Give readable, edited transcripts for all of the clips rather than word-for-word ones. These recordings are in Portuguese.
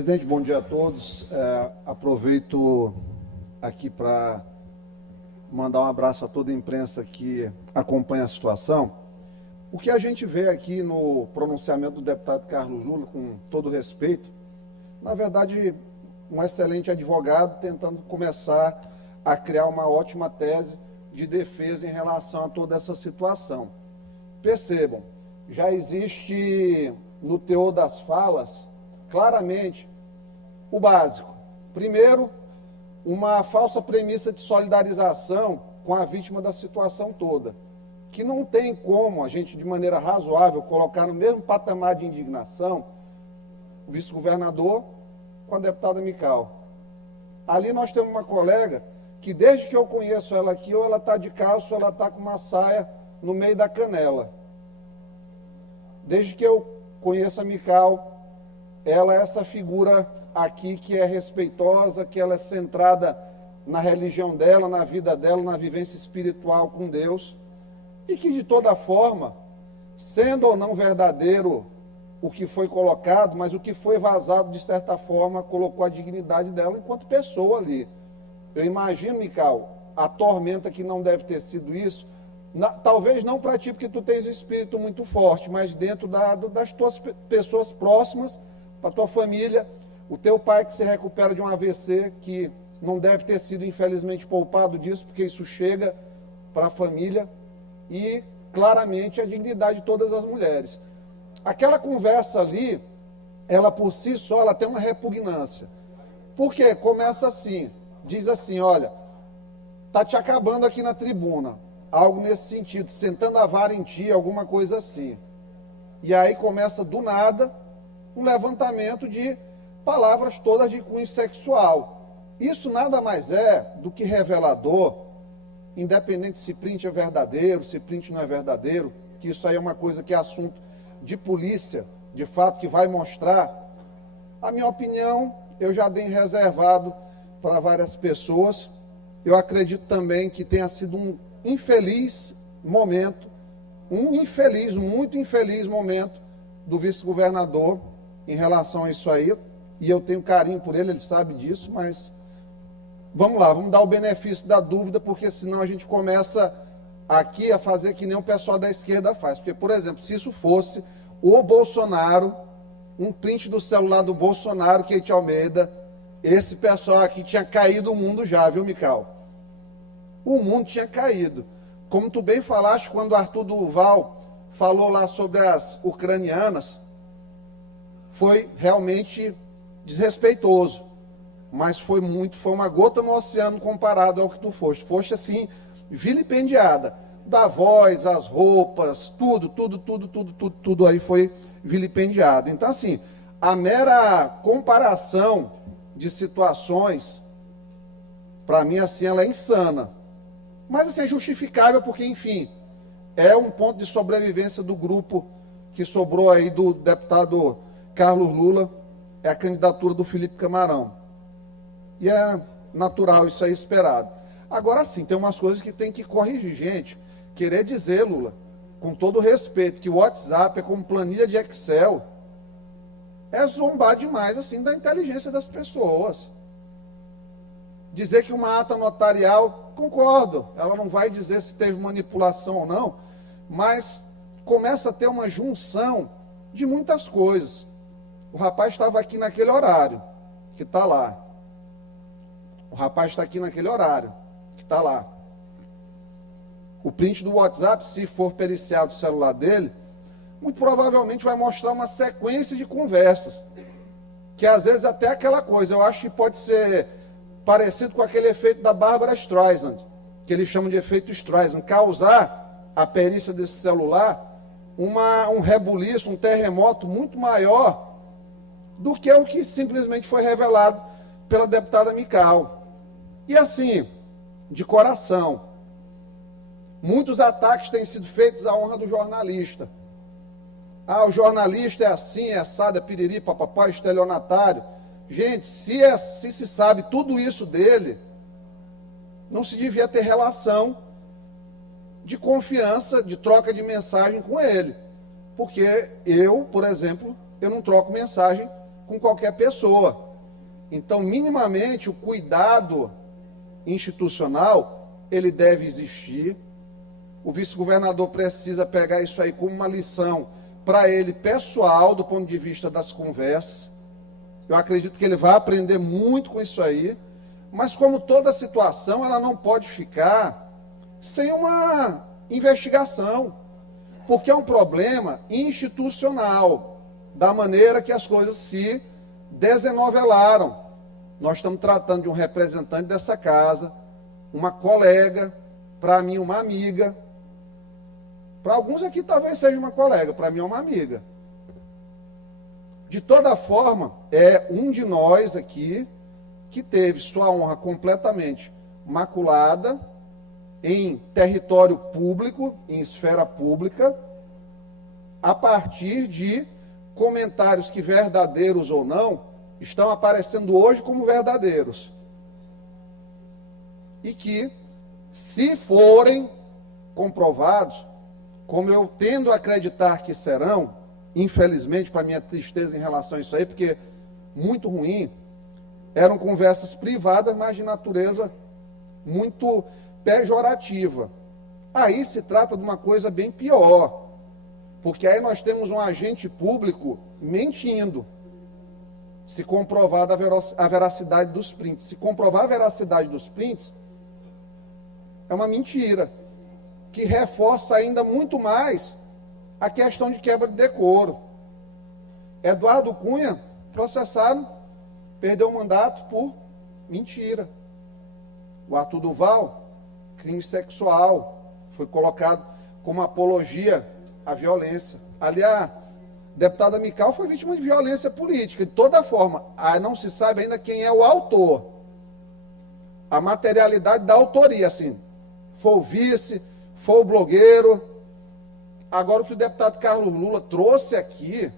Presidente, bom dia a todos. Aproveito aqui para mandar um abraço a toda a imprensa que acompanha a situação. O que a gente vê aqui no pronunciamento do deputado Carlos Lula, com todo respeito, na verdade, um excelente advogado tentando começar a criar uma ótima tese de defesa em relação a toda essa situação. Percebam, já existe no teor das falas, claramente, o básico. Primeiro, uma falsa premissa de solidarização com a vítima da situação toda, que não tem como a gente, de maneira razoável, colocar no mesmo patamar de indignação o vice-governador com a deputada Mical. Ali nós temos uma colega que, desde que eu conheço ela aqui, ou ela está de calço, ou ela está com uma saia no meio da canela. Desde que eu conheço a Mical, ela é essa figura aqui que é respeitosa, que ela é centrada na religião dela, na vida dela, na vivência espiritual com Deus, e que, de toda forma, sendo ou não verdadeiro o que foi colocado, mas o que foi vazado, de certa forma, colocou a dignidade dela enquanto pessoa ali. Eu imagino, Mical, a tormenta que não deve ter sido isso, talvez não para ti, porque tu tens um espírito muito forte, mas dentro das tuas pessoas próximas, para tua família, o teu pai que se recupera de um AVC, que não deve ter sido, infelizmente, poupado disso, porque isso chega para a família, e, claramente, a dignidade de todas as mulheres. Aquela conversa ali, ela por si só, ela tem uma repugnância. Porque começa assim, diz assim, olha, está te acabando aqui na tribuna, algo nesse sentido, sentando a vara em ti, alguma coisa assim. E aí começa, do nada, um levantamento de palavras todas de cunho sexual. Isso nada mais é do que revelador, independente se print é verdadeiro, se print não é verdadeiro, que isso aí é uma coisa que é assunto de polícia, de fato, que vai mostrar. A minha opinião, eu já dei reservado para várias pessoas. Eu acredito também que tenha sido um infeliz momento, muito infeliz momento do vice-governador em relação a isso aí, e eu tenho carinho por ele sabe disso, mas vamos lá, vamos dar o benefício da dúvida, porque senão a gente começa aqui a fazer que nem o pessoal da esquerda faz. Porque, por exemplo, se isso fosse o Bolsonaro, um print do celular do Bolsonaro, Keite Almeida, esse pessoal aqui tinha caído o mundo já, viu, Mical? O mundo tinha caído. Como tu bem falaste, quando o Arthur Duval falou lá sobre as ucranianas, foi realmente desrespeitoso, mas foi uma gota no oceano comparado ao que tu foste. Foste assim, vilipendiada, da voz, as roupas, tudo aí foi vilipendiado. Então, assim, a mera comparação de situações, para mim, assim, ela é insana. Mas, assim, é justificável porque, enfim, é um ponto de sobrevivência do grupo que sobrou aí do deputado Carlos Lula, é a candidatura do Felipe Camarão. E é natural, isso aí esperado. Agora sim, tem umas coisas que tem que corrigir, gente. Querer dizer, Lula, com todo respeito, que o WhatsApp é como planilha de Excel, é zombar demais, assim, da inteligência das pessoas. Dizer que uma ata notarial, concordo, ela não vai dizer se teve manipulação ou não, mas começa a ter uma junção de muitas coisas. O rapaz estava aqui naquele horário, que está lá. O rapaz está aqui naquele horário, que está lá. O print do WhatsApp, se for periciado o celular dele, muito provavelmente vai mostrar uma sequência de conversas. Que às vezes até aquela coisa, eu acho que pode ser parecido com aquele efeito da Barbra Streisand, que eles chamam de efeito Streisand, causar a perícia desse celular um rebuliço, um terremoto muito maior do que o que simplesmente foi revelado pela deputada Mical. E assim, de coração, muitos ataques têm sido feitos à honra do jornalista. Ah, o jornalista é assim, é assado, é piriri, papapá, estelionatário. Gente, se se sabe tudo isso dele, não se devia ter relação de confiança, de troca de mensagem com ele. Porque eu, por exemplo, eu não troco mensagem com qualquer pessoa. Então, minimamente, o cuidado institucional, ele deve existir. O vice-governador precisa pegar isso aí como uma lição para ele pessoal, do ponto de vista das conversas. Eu acredito que ele vai aprender muito com isso aí, mas como toda situação, ela não pode ficar sem uma investigação, porque é um problema institucional, da maneira que as coisas se desenovelaram. Nós estamos tratando de um representante dessa casa, uma colega, para mim uma amiga. Para alguns aqui talvez seja uma colega, para mim é uma amiga. De toda forma, é um de nós aqui que teve sua honra completamente maculada em território público, em esfera pública, a partir de comentários que, verdadeiros ou não, estão aparecendo hoje como verdadeiros. E que, se forem comprovados, como eu tendo a acreditar que serão, infelizmente, para minha tristeza em relação a isso aí, porque muito ruim, eram conversas privadas, mas de natureza muito pejorativa. Aí se trata de uma coisa bem pior, porque aí nós temos um agente público mentindo, se comprovada a veracidade dos prints. Se comprovar a veracidade dos prints, é uma mentira, que reforça ainda muito mais a questão de quebra de decoro. Eduardo Cunha, processado, perdeu o mandato por mentira. O Arthur Duval, crime sexual, foi colocado como apologia à violência. Ali a deputada Mical foi vítima de violência política, de toda forma. Não se sabe ainda quem é o autor. A materialidade da autoria, assim, foi o vice, foi o blogueiro. Agora, o que o deputado Carlos Lula trouxe aqui,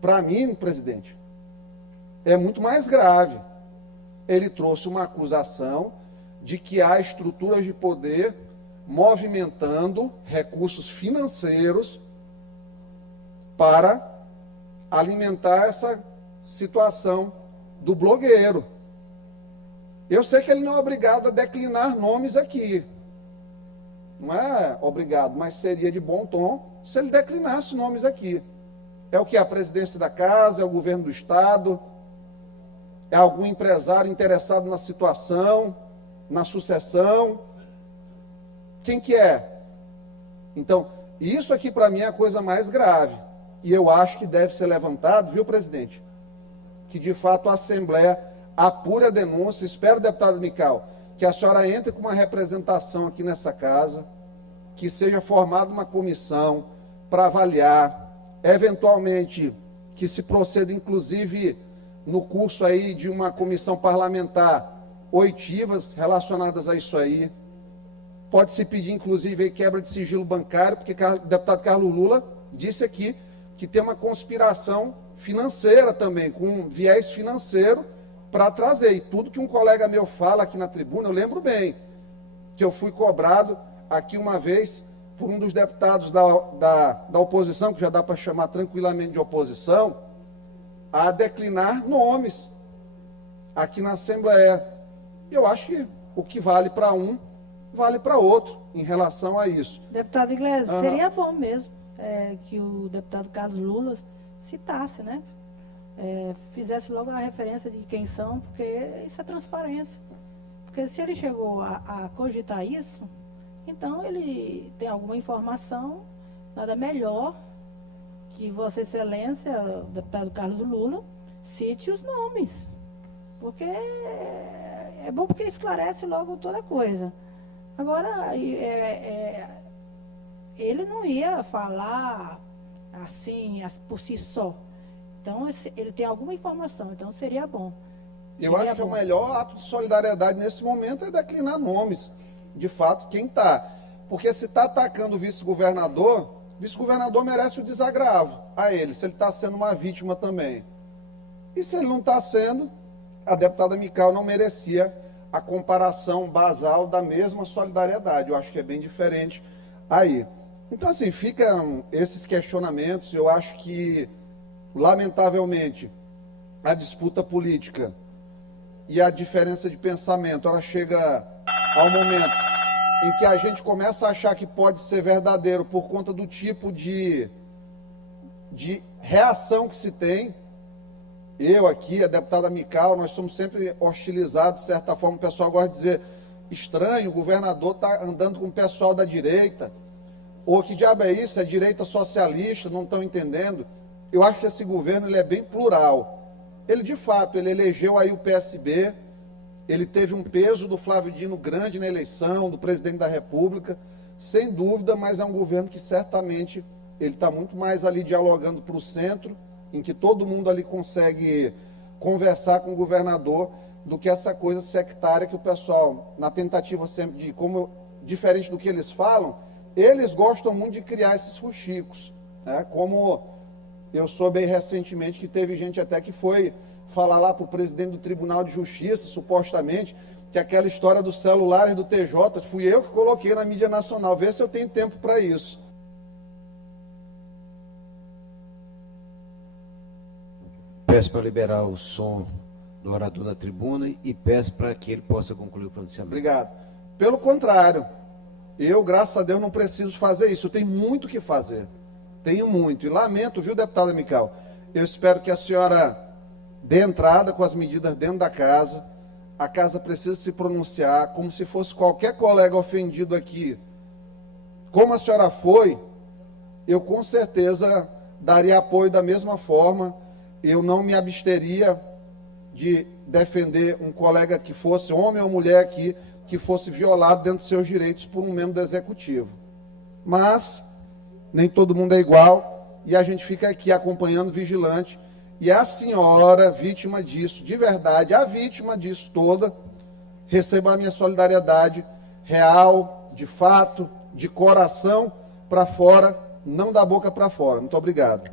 para mim, presidente, é muito mais grave. Ele trouxe uma acusação de que há estruturas de poder movimentando recursos financeiros para alimentar essa situação do blogueiro. Eu sei que ele não é obrigado a declinar nomes aqui. Não é obrigado, mas seria de bom tom se ele declinasse nomes aqui. É o que? A presidência da casa, é o governo do estado, é algum empresário interessado na situação, na sucessão. Quem que é? Então, isso aqui para mim é a coisa mais grave. E eu acho que deve ser levantado, viu, presidente? Que de fato a Assembleia apure a denúncia. Espero, deputado Mical, que a senhora entre com uma representação aqui nessa casa, que seja formada uma comissão para avaliar, eventualmente que se proceda, inclusive, no curso aí de uma comissão parlamentar, oitivas relacionadas a isso aí. Pode-se pedir, inclusive, quebra de sigilo bancário, porque o deputado Carlos Lula disse aqui que tem uma conspiração financeira também, com um viés financeiro para trazer. E tudo que um colega meu fala aqui na tribuna, eu lembro bem, que eu fui cobrado aqui uma vez por um dos deputados da oposição, que já dá para chamar tranquilamente de oposição, a declinar nomes aqui na Assembleia. Eu acho que o que vale para um, vale para outro, em relação a isso. Deputado Iglesias, seria bom mesmo que o deputado Carlos Lula citasse, né? Fizesse logo a referência de quem são, porque isso é transparência. Porque se ele chegou a cogitar isso, então ele tem alguma informação, nada melhor que Vossa Excelência, o deputado Carlos Lula, cite os nomes. Porque é bom, porque esclarece logo toda coisa. Agora, ele não ia falar assim, por si só. Então, ele tem alguma informação, então seria bom. Eu acho que o melhor ato de solidariedade nesse momento é declinar nomes, de fato, quem está. Porque se está atacando o vice-governador merece o desagravo a ele, se ele está sendo uma vítima também. E se ele não está sendo, a deputada Mical não merecia a comparação basal da mesma solidariedade. Eu acho que é bem diferente aí. Então, assim, ficam esses questionamentos. Eu acho que, lamentavelmente, a disputa política e a diferença de pensamento, ela chega ao momento em que a gente começa a achar que pode ser verdadeiro por conta do tipo de reação que se tem. Eu aqui, a deputada Mical, nós somos sempre hostilizados, de certa forma. O pessoal gosta de dizer, estranho, o governador está andando com o pessoal da direita, ou que diabo é isso, é direita socialista, não estão entendendo. Eu acho que esse governo ele é bem plural. Ele, de fato, ele elegeu aí o PSB, ele teve um peso do Flávio Dino grande na eleição, do presidente da República, sem dúvida, mas é um governo que certamente ele está muito mais ali dialogando para o centro, em que todo mundo ali consegue conversar com o governador, do que essa coisa sectária que o pessoal, na tentativa sempre de, como diferente do que eles falam, eles gostam muito de criar esses fuxicos, né? Como eu soube aí recentemente que teve gente até que foi falar lá para o presidente do Tribunal de Justiça, supostamente, que aquela história dos celulares do TJ, fui eu que coloquei na mídia nacional, vê se eu tenho tempo para isso. Peço para liberar o som do orador na tribuna e peço para que ele possa concluir o pronunciamento. Obrigado. Pelo contrário, eu, graças a Deus, não preciso fazer isso. Eu tenho muito o que fazer. Tenho muito. E lamento, viu, deputada Mical? Eu espero que a senhora dê entrada com as medidas dentro da casa. A casa precisa se pronunciar como se fosse qualquer colega ofendido aqui. Como a senhora foi, eu com certeza daria apoio da mesma forma. Eu não me absteria de defender um colega que fosse homem ou mulher aqui, que fosse violado dentro dos seus direitos por um membro do Executivo. Mas nem todo mundo é igual e a gente fica aqui acompanhando, vigilante. E a senhora, vítima disso, de verdade, a vítima disso toda, receba a minha solidariedade real, de fato, de coração para fora, não da boca para fora. Muito obrigado.